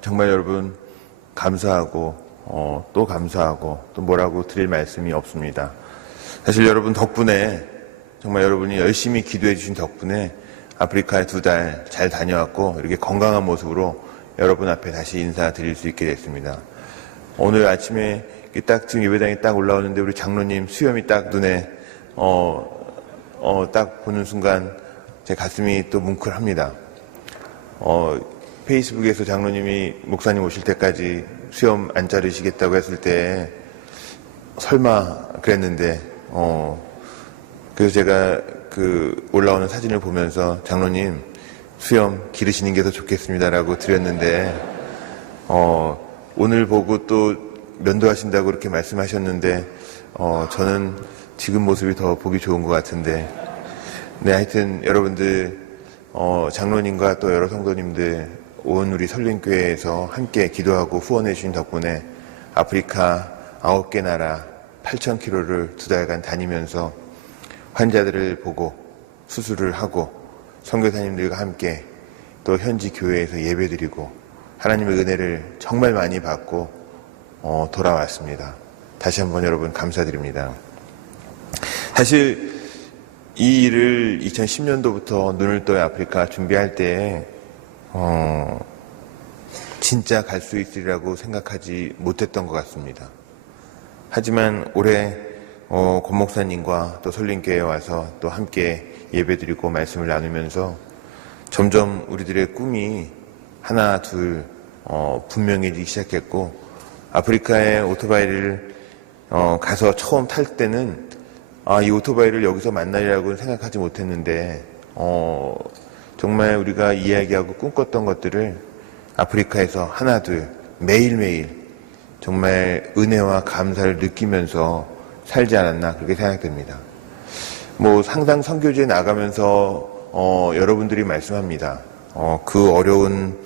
정말 여러분 감사하고 또 감사하고 또 뭐라고 드릴 말씀이 없습니다. 사실 여러분 덕분에 정말 여러분이 열심히 기도해 주신 덕분에 아프리카에 2달 잘 다녀왔고 이렇게 건강한 모습으로 여러분 앞에 다시 인사드릴 수 있게 됐습니다. 오늘 아침에 딱 지금 예배당에 딱 올라오는데 우리 장로님 수염이 딱 눈에 딱 보는 순간 제 가슴이 또 뭉클합니다. 페이스북에서 장로님이 목사님 오실 때까지 수염 안 자르시겠다고 했을 때 설마 그랬는데 그래서 제가 그 올라오는 사진을 보면서 장로님 수염 기르시는 게 더 좋겠습니다라고 드렸는데 오늘 보고 또 면도하신다고 그렇게 말씀하셨는데 저는 지금 모습이 더 보기 좋은 것 같은데 네, 하여튼 여러분들 장로님과 또 여러 성도님들 온 우리 설림교회에서 함께 기도하고 후원해 주신 덕분에 아프리카 9개 나라 8,000km를 2달간 다니면서 환자들을 보고 수술을 하고 선교사님들과 함께 또 현지 교회에서 예배드리고 하나님의 은혜를 정말 많이 받고 돌아왔습니다. 다시 한번 여러분 감사드립니다. 사실 이 일을 2010년도부터 눈을 떠야 아프리카 준비할 때 진짜 갈 수 있으리라고 생각하지 못했던 것 같습니다. 하지만 올해 권 목사님과 또 설림교회에 와서 또 함께 예배드리고 말씀을 나누면서 점점 우리들의 꿈이 하나 둘 분명해지기 시작했고 아프리카에 오토바이를 가서 처음 탈 때는 이 오토바이를 여기서 만나리라고 생각하지 못했는데 정말 우리가 이야기하고 꿈꿨던 것들을 아프리카에서 하나 둘 매일매일 정말 은혜와 감사를 느끼면서 살지 않았나 그렇게 생각됩니다. 항상 선교지에 나가면서 여러분들이 말씀합니다. 그 어려운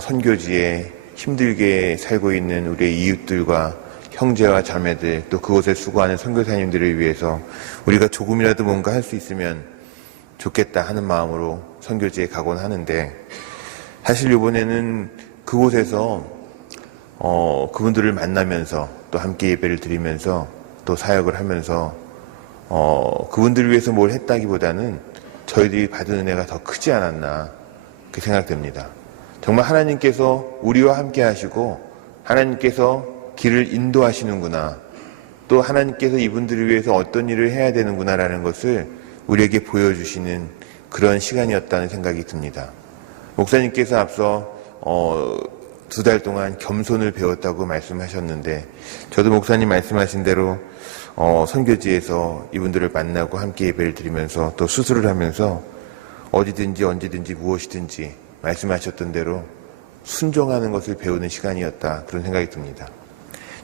선교지에 힘들게 살고 있는 우리의 이웃들과 형제와 자매들 또 그곳에 수고하는 선교사님들을 위해서 우리가 조금이라도 뭔가 할 수 있으면 좋겠다 하는 마음으로 선교지에 가곤 하는데 사실 이번에는 그곳에서 그분들을 만나면서 또 함께 예배를 드리면서 또 사역을 하면서 그분들을 위해서 뭘 했다기보다는 저희들이 받은 은혜가 더 크지 않았나 그렇게 생각됩니다. 정말 하나님께서 우리와 함께 하시고 하나님께서 길을 인도하시는구나 또 하나님께서 이분들을 위해서 어떤 일을 해야 되는구나라는 것을 우리에게 보여주시는 그런 시간이었다는 생각이 듭니다. 목사님께서 앞서 2달 동안 겸손을 배웠다고 말씀하셨는데 저도 목사님 말씀하신 대로 선교지에서 이분들을 만나고 함께 예배를 드리면서 또 수술을 하면서 어디든지 언제든지 무엇이든지 말씀하셨던 대로 순종하는 것을 배우는 시간이었다 그런 생각이 듭니다.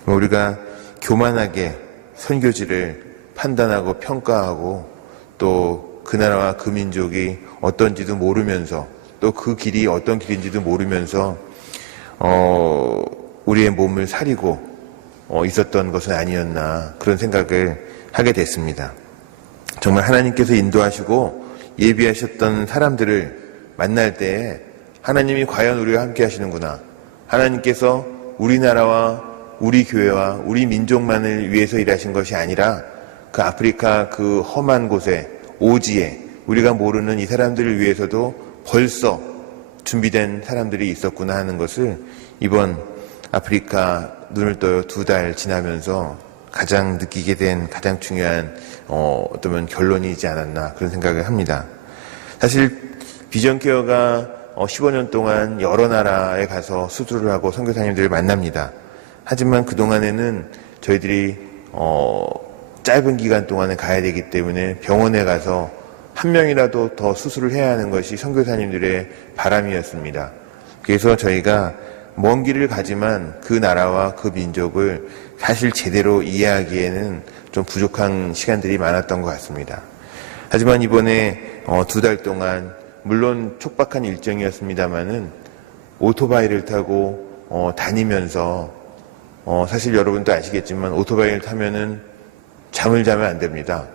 우리가 교만하게 선교지를 판단하고 평가하고 또 그 나라와 그 민족이 어떤지도 모르면서 또 그 길이 어떤 길인지도 모르면서 우리의 몸을 사리고 있었던 것은 아니었나 그런 생각을 하게 됐습니다. 정말 하나님께서 인도하시고 예비하셨던 사람들을 만날 때에 하나님이 과연 우리와 함께 하시는구나 하나님께서 우리나라와 우리 교회와 우리 민족만을 위해서 일하신 것이 아니라 그 아프리카 그 험한 곳에 오지에 우리가 모르는 이 사람들을 위해서도 벌써 준비된 사람들이 있었구나 하는 것을 이번 아프리카 눈을 떠요 2달 지나면서 가장 느끼게 된 가장 중요한 어쩌면 결론이지 않았나 그런 생각을 합니다. 사실 비전케어가 15년 동안 여러 나라에 가서 수술을 하고 선교사님들을 만납니다. 하지만 그동안에는 저희들이 짧은 기간 동안에 가야 되기 때문에 병원에 가서 한 명이라도 더 수술을 해야 하는 것이 선교사님들의 바람이었습니다. 그래서 저희가 먼 길을 가지만 그 나라와 그 민족을 사실 제대로 이해하기에는 좀 부족한 시간들이 많았던 것 같습니다. 하지만 이번에 2달 동안 물론 촉박한 일정이었습니다마는 오토바이를 타고 다니면서 사실 여러분도 아시겠지만 오토바이를 타면은 잠을 자면 안 됩니다.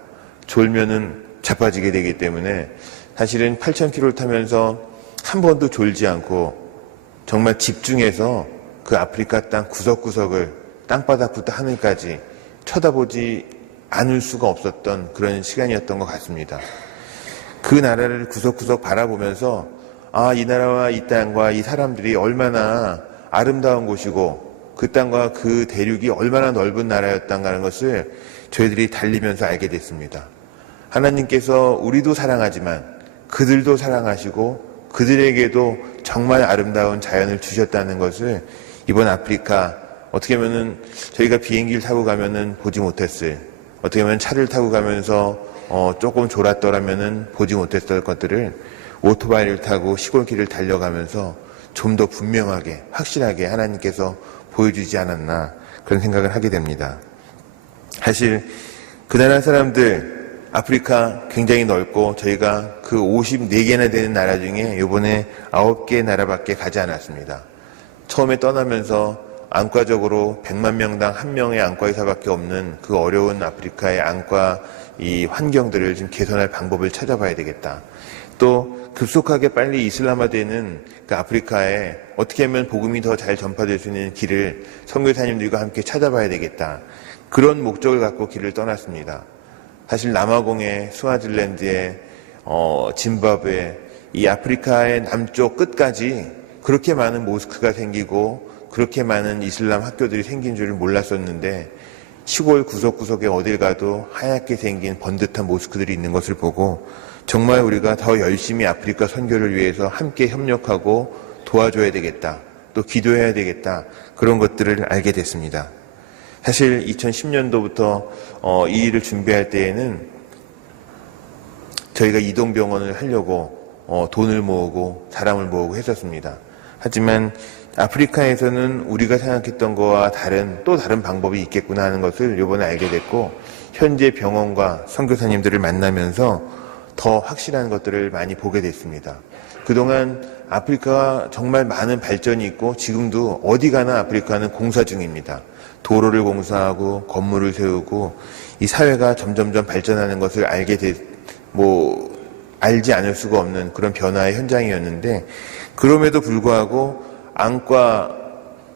졸면은 자빠지게 되기 때문에 사실은 8,000km를 타면서 한 번도 졸지 않고 정말 집중해서 그 아프리카 땅 구석구석을 땅바닥부터 하늘까지 쳐다보지 않을 수가 없었던 그런 시간이었던 것 같습니다. 그 나라를 구석구석 바라보면서 이 나라와 이 땅과 이 사람들이 얼마나 아름다운 곳이고 그 땅과 그 대륙이 얼마나 넓은 나라였다는 것을 저희들이 달리면서 알게 됐습니다. 하나님께서 우리도 사랑하지만 그들도 사랑하시고 그들에게도 정말 아름다운 자연을 주셨다는 것을 이번 아프리카, 어떻게 보면은 저희가 비행기를 타고 가면은 보지 못했을, 어떻게 보면 차를 타고 가면서 조금 졸았더라면은 보지 못했을 것들을 오토바이를 타고 시골길을 달려가면서 좀 더 분명하게, 확실하게 하나님께서 보여주지 않았나 그런 생각을 하게 됩니다. 사실 그 나라 사람들, 아프리카 굉장히 넓고 저희가 그 54개나 되는 나라 중에 이번에 9개 나라밖에 가지 않았습니다. 처음에 떠나면서 안과적으로 100만 명당 1명의 안과의사밖에 없는 그 어려운 아프리카의 안과 이 환경들을 좀 개선할 방법을 찾아봐야 되겠다. 또 급속하게 빨리 이슬람화되는 그 아프리카에 어떻게 하면 복음이 더 잘 전파될 수 있는 길을 선교사님들과 함께 찾아봐야 되겠다. 그런 목적을 갖고 길을 떠났습니다. 사실 남아공의 스와질랜드의 짐바브웨, 이 아프리카의 남쪽 끝까지 그렇게 많은 모스크가 생기고 그렇게 많은 이슬람 학교들이 생긴 줄을 몰랐었는데 시골 구석구석에 어딜 가도 하얗게 생긴 번듯한 모스크들이 있는 것을 보고 정말 우리가 더 열심히 아프리카 선교를 위해서 함께 협력하고 도와줘야 되겠다. 또 기도해야 되겠다. 그런 것들을 알게 됐습니다. 사실 2010년도부터 이 일을 준비할 때에는 저희가 이동병원을 하려고 돈을 모으고 사람을 모으고 했었습니다. 하지만 아프리카에서는 우리가 생각했던 거와 또 다른 방법이 있겠구나 하는 것을 이번에 알게 됐고 현재 병원과 선교사님들을 만나면서 더 확실한 것들을 많이 보게 됐습니다. 그동안 아프리카가 정말 많은 발전이 있고 지금도 어디 가나 아프리카는 공사 중입니다. 도로를 공사하고 건물을 세우고 이 사회가 점점점 발전하는 것을 알지 않을 수가 없는 그런 변화의 현장이었는데 그럼에도 불구하고 안과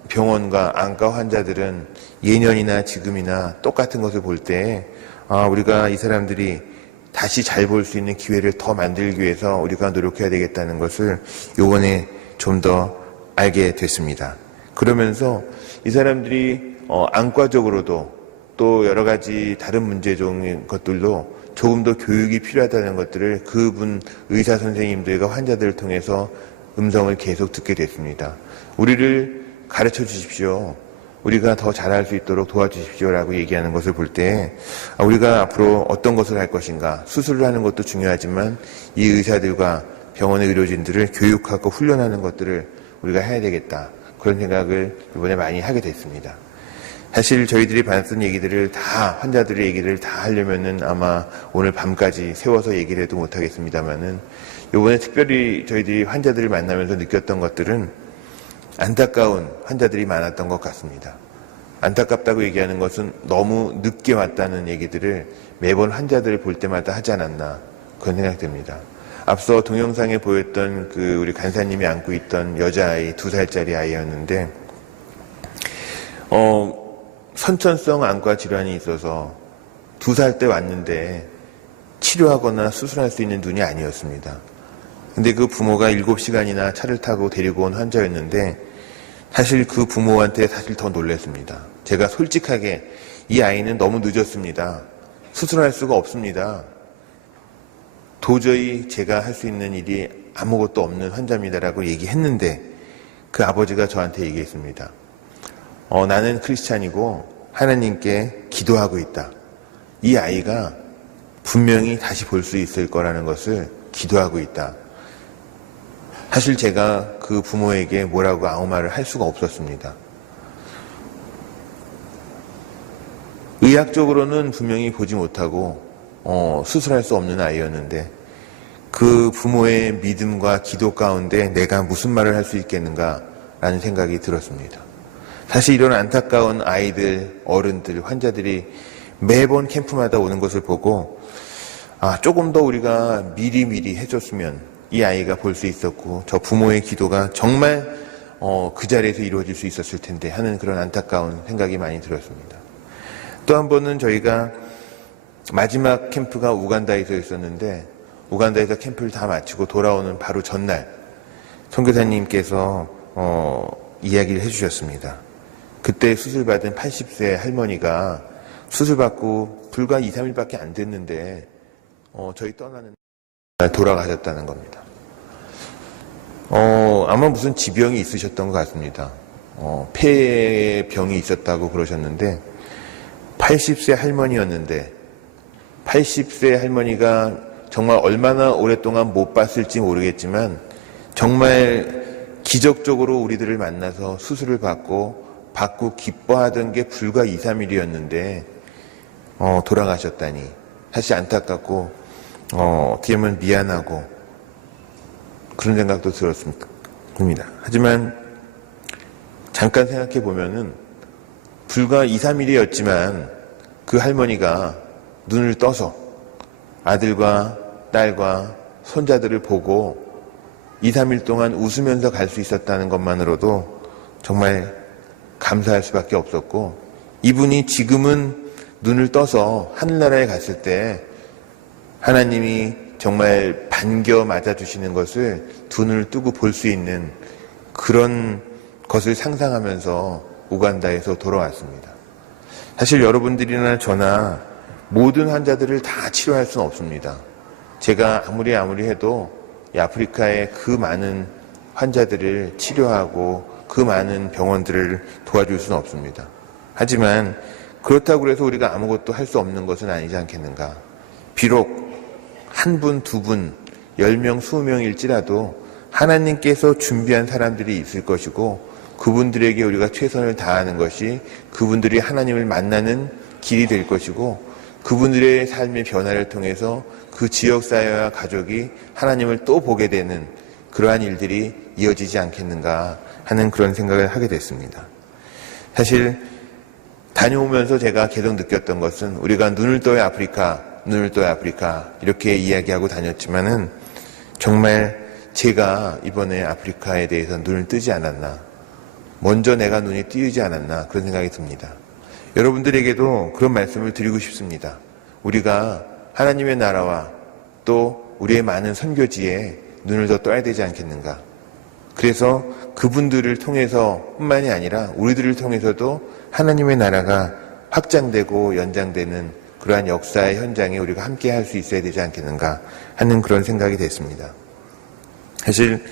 병원과 안과 환자들은 예년이나 지금이나 똑같은 것을 볼 때 우리가 이 사람들이 다시 잘 볼 수 있는 기회를 더 만들기 위해서 우리가 노력해야 되겠다는 것을 이번에 좀 더 알게 됐습니다. 그러면서 이 사람들이 안과적으로도 또 여러 가지 다른 문제적인 것들도 조금 더 교육이 필요하다는 것들을 그분 의사 선생님들과 환자들을 통해서 음성을 계속 듣게 됐습니다. 우리를 가르쳐 주십시오. 우리가 더 잘할 수 있도록 도와주십시오라고 얘기하는 것을 볼 때 우리가 앞으로 어떤 것을 할 것인가, 수술을 하는 것도 중요하지만 이 의사들과 병원의 의료진들을 교육하고 훈련하는 것들을 우리가 해야 되겠다. 그런 생각을 이번에 많이 하게 됐습니다. 사실 저희들이 받았던 얘기들을 환자들의 얘기를 다 하려면은 아마 오늘 밤까지 세워서 얘기를 해도 못하겠습니다만은 이번에 특별히 저희들이 환자들을 만나면서 느꼈던 것들은 안타까운 환자들이 많았던 것 같습니다. 안타깝다고 얘기하는 것은 너무 늦게 왔다는 얘기들을 매번 환자들을 볼 때마다 하지 않았나 그런 생각됩니다. 앞서 동영상에 보였던 우리 간사님이 안고 있던 여자아이 2살짜리 아이였는데 선천성 안과 질환이 있어서 2살 때 왔는데 치료하거나 수술할 수 있는 눈이 아니었습니다. 근데 그 부모가 7시간이나 차를 타고 데리고 온 환자였는데 사실 그 부모한테 더 놀랐습니다. 제가 솔직하게 이 아이는 너무 늦었습니다. 수술할 수가 없습니다. 도저히 제가 할 수 있는 일이 아무것도 없는 환자입니다라고 얘기했는데 그 아버지가 저한테 얘기했습니다. 나는 크리스찬이고 하나님께 기도하고 있다. 이 아이가 분명히 다시 볼 수 있을 거라는 것을 기도하고 있다. 사실 제가 그 부모에게 뭐라고 아무 말을 할 수가 없었습니다. 의학적으로는 분명히 보지 못하고 수술할 수 없는 아이였는데 그 부모의 믿음과 기도 가운데 내가 무슨 말을 할 수 있겠는가라는 생각이 들었습니다. 사실 이런 안타까운 아이들, 어른들, 환자들이 매번 캠프마다 오는 것을 보고 조금 더 우리가 미리 해줬으면 이 아이가 볼 수 있었고 저 부모의 기도가 정말 그 자리에서 이루어질 수 있었을 텐데 하는 그런 안타까운 생각이 많이 들었습니다. 또 한 번은 저희가 마지막 캠프가 우간다에서 있었는데 우간다에서 캠프를 다 마치고 돌아오는 바로 전날 선교사님께서 이야기를 해주셨습니다. 그때 수술받은 80세 할머니가 수술받고 불과 2, 3일밖에 안 됐는데 저희 떠나는 날 돌아가셨다는 겁니다. 아마 무슨 지병이 있으셨던 것 같습니다. 폐병이 있었다고 그러셨는데 80세 할머니였는데 80세 할머니가 정말 얼마나 오랫동안 못 봤을지 모르겠지만 정말 기적적으로 우리들을 만나서 수술을 받고 기뻐하던 게 불과 2, 3일이었는데 돌아가셨다니 사실 안타깝고 어떻게 보면 미안하고 그런 생각도 들었습니다. 하지만 잠깐 생각해 보면은 불과 2, 3일이었지만 그 할머니가 눈을 떠서 아들과 딸과 손자들을 보고 2, 3일 동안 웃으면서 갈 수 있었다는 것만으로도 정말 감사할 수밖에 없었고 이분이 지금은 눈을 떠서 하늘나라에 갔을 때 하나님이 정말 반겨 맞아주시는 것을 두 눈을 뜨고 볼 수 있는 그런 것을 상상하면서 우간다에서 돌아왔습니다. 사실 여러분들이나 저나 모든 환자들을 다 치료할 수는 없습니다. 제가 아무리 해도 이 아프리카의 그 많은 환자들을 치료하고 그 많은 병원들을 도와줄 수는 없습니다. 하지만 그렇다고 해서 우리가 아무것도 할 수 없는 것은 아니지 않겠는가. 비록 한 분, 두 분, 10명, 20명일지라도 하나님께서 준비한 사람들이 있을 것이고 그분들에게 우리가 최선을 다하는 것이 그분들이 하나님을 만나는 길이 될 것이고 그분들의 삶의 변화를 통해서 그 지역사회와 가족이 하나님을 또 보게 되는 그러한 일들이 이어지지 않겠는가 하는 그런 생각을 하게 됐습니다. 사실 다녀오면서 제가 계속 느꼈던 것은 우리가 눈을 떠야 아프리카 이렇게 이야기하고 다녔지만은 정말 제가 이번에 아프리카에 대해서 눈을 뜨지 않았나, 먼저 내가 눈이 띄우지 않았나 그런 생각이 듭니다. 여러분들에게도 그런 말씀을 드리고 싶습니다. 우리가 하나님의 나라와 또 우리의 많은 선교지에 눈을 더 떠야 되지 않겠는가. 그래서 그분들을 통해서 뿐만이 아니라 우리들을 통해서도 하나님의 나라가 확장되고 연장되는 그러한 역사의 현장에 우리가 함께 할 수 있어야 되지 않겠는가 하는 그런 생각이 됐습니다. 사실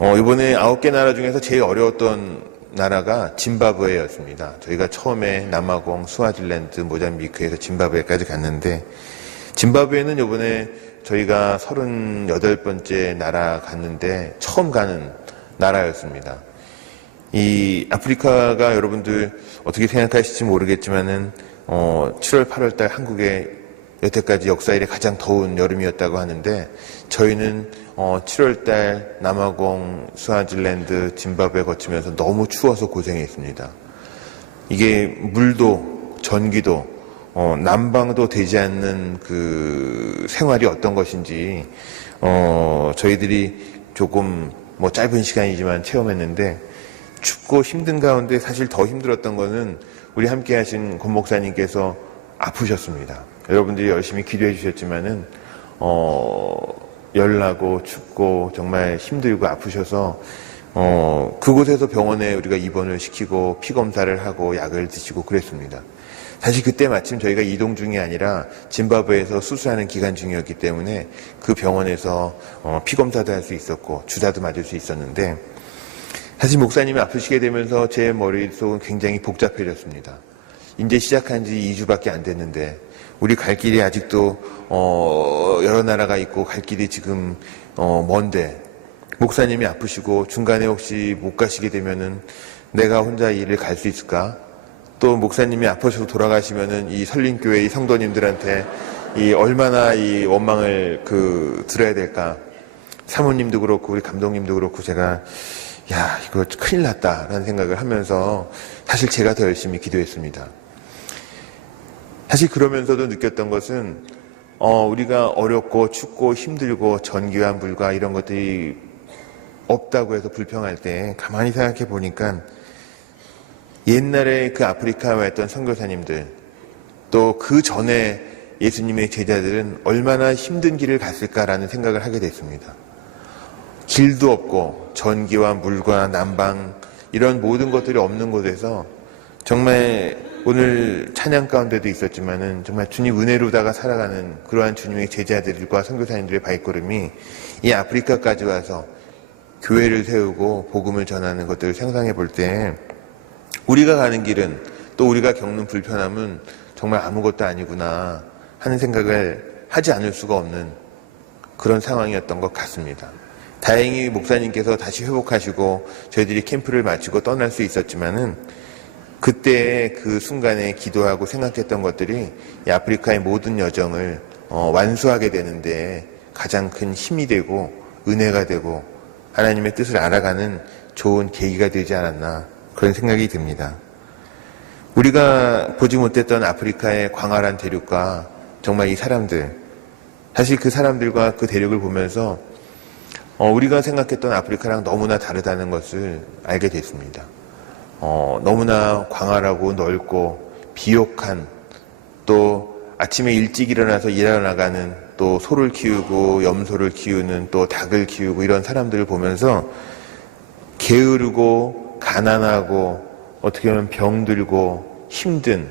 이번에 9개 나라 중에서 제일 어려웠던 나라가 짐바브웨였습니다. 저희가 처음에 남아공, 스와질랜드, 모잠비크에서 짐바브웨까지 갔는데 짐바브웨는 이번에 저희가 38번째 나라 갔는데 처음 가는 나라였습니다. 이 아프리카가 여러분들 어떻게 생각하실지 모르겠지만은 7월, 8월 달 한국의 여태까지 역사 이래 가장 더운 여름이었다고 하는데 저희는 7월 달 남아공, 스와질랜드, 짐바브웨 거치면서 너무 추워서 고생했습니다. 이게 물도 전기도 난방도 되지 않는 그 생활이 어떤 것인지 저희들이 조금 짧은 시간이지만 체험했는데 춥고 힘든 가운데 사실 더 힘들었던 거는 우리 함께 하신 권 목사님께서 아프셨습니다. 여러분들이 열심히 기도해 주셨지만은 열나고 춥고 정말 힘들고 아프셔서 그곳에서 병원에 우리가 입원을 시키고 피 검사를 하고 약을 드시고 그랬습니다. 사실 그때 마침 저희가 이동 중이 아니라 짐바브웨에서 수술하는 기간 중이었기 때문에 그 병원에서 피 검사도 할 수 있었고 주사도 맞을 수 있었는데 사실 목사님이 아프시게 되면서 제 머릿속은 굉장히 복잡해졌습니다. 이제 시작한 지 2주밖에 안 됐는데 우리 갈 길이 아직도 여러 나라가 있고 갈 길이 지금 먼데 목사님이 아프시고 중간에 혹시 못 가시게 되면은 내가 혼자 이 일을 갈 수 있을까? 또 목사님이 아프셔서 돌아가시면은 이 설린교회 이 성도님들한테 이 얼마나 이 원망을 들어야 될까? 사모님도 그렇고 우리 감독님도 그렇고 제가 이거 큰일 났다라는 생각을 하면서 사실 제가 더 열심히 기도했습니다. 사실 그러면서도 느꼈던 것은 우리가 어렵고 춥고 힘들고 전기와 물과 이런 것들이 없다고 해서 불평할 때 가만히 생각해 보니까 옛날에 그 아프리카에 왔던 선교사님들, 또 그 전에 예수님의 제자들은 얼마나 힘든 길을 갔을까라는 생각을 하게 됐습니다. 길도 없고 전기와 물과 난방 이런 모든 것들이 없는 곳에서 정말 오늘 찬양 가운데도 있었지만은 정말 주님 은혜로다가 살아가는 그러한 주님의 제자들과 선교사님들의 발걸음이 이 아프리카까지 와서 교회를 세우고 복음을 전하는 것들을 상상해 볼 때 우리가 가는 길은, 또 우리가 겪는 불편함은 정말 아무것도 아니구나 하는 생각을 하지 않을 수가 없는 그런 상황이었던 것 같습니다. 다행히 목사님께서 다시 회복하시고 저희들이 캠프를 마치고 떠날 수 있었지만은 그때의 그 순간에 기도하고 생각했던 것들이 이 아프리카의 모든 여정을 완수하게 되는데 가장 큰 힘이 되고 은혜가 되고 하나님의 뜻을 알아가는 좋은 계기가 되지 않았나, 그런 생각이 듭니다. 우리가 보지 못했던 아프리카의 광활한 대륙과 정말 이 사람들, 사실 그 사람들과 그 대륙을 보면서 우리가 생각했던 아프리카랑 너무나 다르다는 것을 알게 됐습니다. 너무나 광활하고 넓고 비옥한, 또 아침에 일찍 일어나서 일하러 나가는, 또 소를 키우고 염소를 키우는, 또 닭을 키우고 이런 사람들을 보면서 게으르고 가난하고 어떻게 보면 병들고 힘든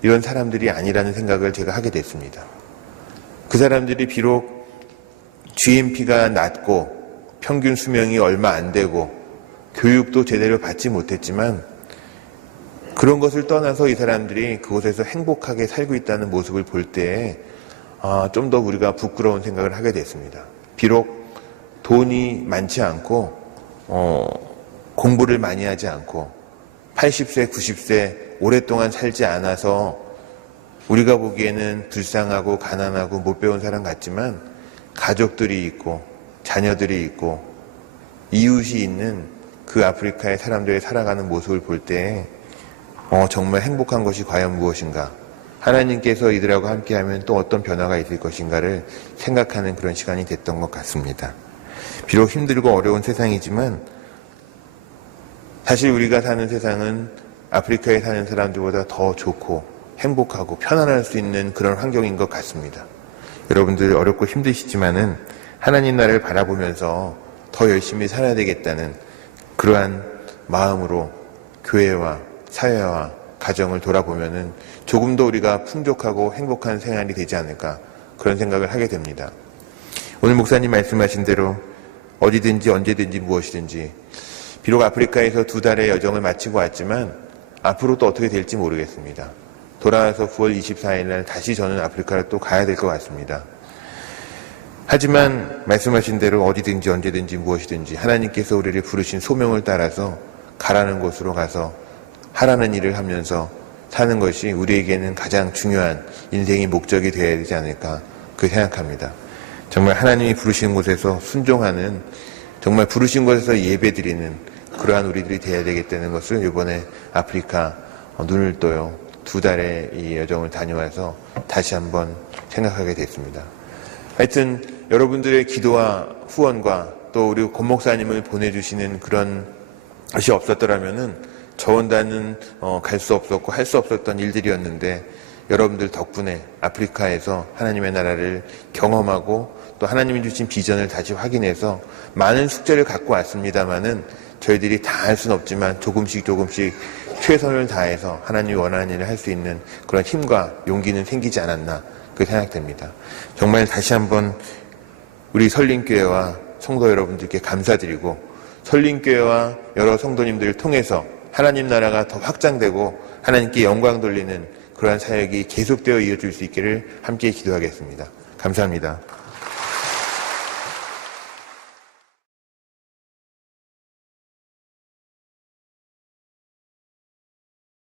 이런 사람들이 아니라는 생각을 제가 하게 됐습니다. 그 사람들이 비록 GNP가 낮고 평균 수명이 얼마 안 되고 교육도 제대로 받지 못했지만 그런 것을 떠나서 이 사람들이 그곳에서 행복하게 살고 있다는 모습을 볼 때 좀 더 우리가 부끄러운 생각을 하게 됐습니다. 비록 돈이 많지 않고 공부를 많이 하지 않고 80세, 90세 오랫동안 살지 않아서 우리가 보기에는 불쌍하고 가난하고 못 배운 사람 같지만 가족들이 있고 자녀들이 있고 이웃이 있는 그 아프리카의 사람들이 살아가는 모습을 볼 때 정말 행복한 것이 과연 무엇인가, 하나님께서 이들하고 함께하면 또 어떤 변화가 있을 것인가를 생각하는 그런 시간이 됐던 것 같습니다. 비록 힘들고 어려운 세상이지만 사실 우리가 사는 세상은 아프리카에 사는 사람들보다 더 좋고 행복하고 편안할 수 있는 그런 환경인 것 같습니다. 여러분들 어렵고 힘드시지만은 하나님 나라를 바라보면서 더 열심히 살아야 되겠다는 그러한 마음으로 교회와 사회와 가정을 돌아보면은 조금 더 우리가 풍족하고 행복한 생활이 되지 않을까, 그런 생각을 하게 됩니다. 오늘 목사님 말씀하신 대로 어디든지 언제든지 무엇이든지, 비록 아프리카에서 2달의 여정을 마치고 왔지만 앞으로 또 어떻게 될지 모르겠습니다. 돌아와서 9월 24일 날 다시 저는 아프리카를 또 가야 될 것 같습니다. 하지만 말씀하신 대로 어디든지 언제든지 무엇이든지 하나님께서 우리를 부르신 소명을 따라서 가라는 곳으로 가서 하라는 일을 하면서 사는 것이 우리에게는 가장 중요한 인생의 목적이 되어야 되지 않을까, 그 생각합니다. 정말 하나님이 부르신 곳에서 순종하는, 정말 부르신 곳에서 예배드리는 그러한 우리들이 되어야 되겠다는 것을 이번에 아프리카 눈을 떠요 2달의 이 여정을 다녀와서 다시 한번 생각하게 됐습니다. 하여튼 여러분들의 기도와 후원과 또 우리 권 목사님을 보내주시는 그런 것이 없었더라면은 저 혼자는 갈 수 없었고 할 수 없었던 일들이었는데, 여러분들 덕분에 아프리카에서 하나님의 나라를 경험하고 또 하나님이 주신 비전을 다시 확인해서 많은 숙제를 갖고 왔습니다마는 저희들이 다 할 수는 없지만 조금씩 최선을 다해서 하나님이 원하는 일을 할 수 있는 그런 힘과 용기는 생기지 않았나, 그 생각됩니다. 정말 다시 한번 우리 설림교회와 성도 여러분들께 감사드리고, 설림교회와 여러 성도님들을 통해서 하나님 나라가 더 확장되고 하나님께 영광 돌리는 그러한 사역이 계속되어 이어질 수 있기를 함께 기도하겠습니다. 감사합니다.